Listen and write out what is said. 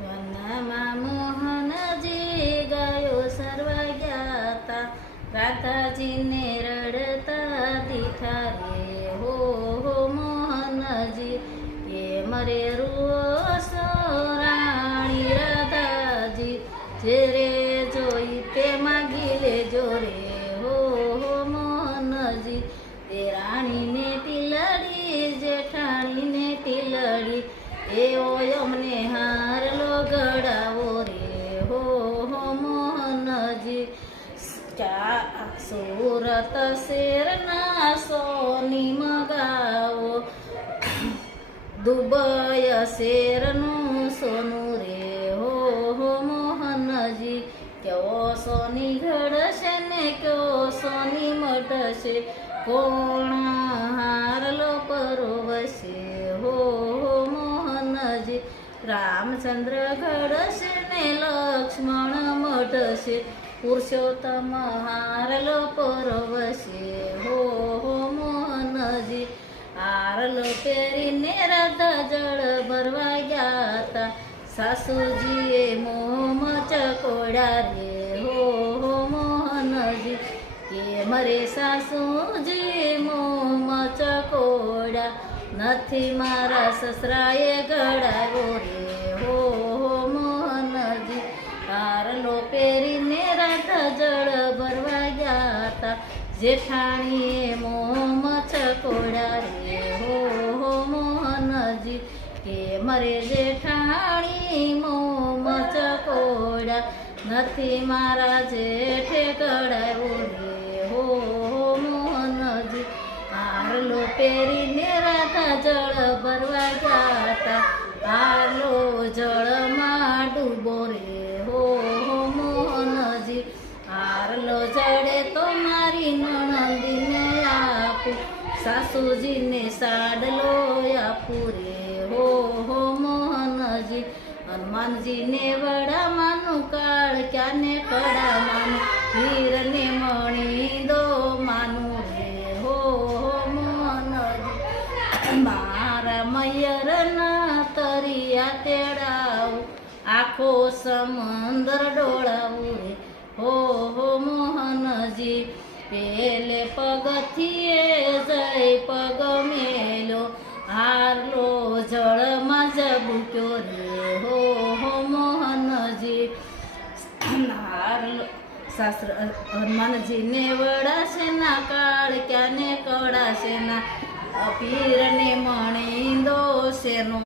વનમાં મોહનજી ગયો સર્વા જ્ઞાતા, રાધાજીને રડતા દીઠા રે હો મોહનજી. એ મરે રૂસો રાણી રાધાજી, જે રે જોઈ તે માગી લેજો રે હો મોહનજી. તે રાણીને ટીલડી જેઠાણીને ટીલડી, એવો અમને હારલો ગળાવો રે હો મોહનજી. સુરત શેરના સોની મગાવો, દુબઈ શેરનું સોનું રે હો મોહનજી. કેવો સોની ઘડશે ને કેવો સોની મટશે, કોણ હારલો પરોવશે હો મોહનજી. રામચંદ્ર ઘડશે ને લક્ષ્મણ મટશે, પુરુષોત્તમ હારલો પરોવશે હો મોહનજી. હારલો પહેરીને રાધા જળ ભરવા ગયા તા, સાસુજીએ મોમ ચકોડા રે હો મોહનજી. કે મરે સાસુજી મોમ ચકોડા, નથી મારા સસરાએ ગળાવ્યો રે હો મોહનજી. હારલો પહેરીને રાધા જળ ભરવા ગયા તા, જેઠાણીએ મોમ ચકોડા રે હો મોહનજી. કે મરે જેઠાણી મોમ ચકોડા, નથી મારા જેઠે ગળાવ્યો રે હો મોહનજી. હારલો પહેરીને રાધા જળ ભરવા ગયા તા, હારલો જળમાં ડૂબો રે હો મોહનજી. હારલો જડે તો મારી નણંદીને આપું, સાસુજીને સાડલો આપું રે હો મોહનજી. હનુમાનજીને વડામાનું કાળ ક્યાંને કડામાનું, વીરને મણી દો માનું રે હો મોહનજી. મારા મયરના તરિયા તેડાવું, આખો સમંદર ડોળાવું રે હો મોહનજી. પેલે પગથિયે જઈ પગ મેલો, હારલો જળમાં જબુક્યો રે હો મોહનજી. હારલો શાસ્ત્ર હનુમાનજીને વડાશે ના કાળ ક્યાંને કડાશે ના, પીરને મણી દો શેનો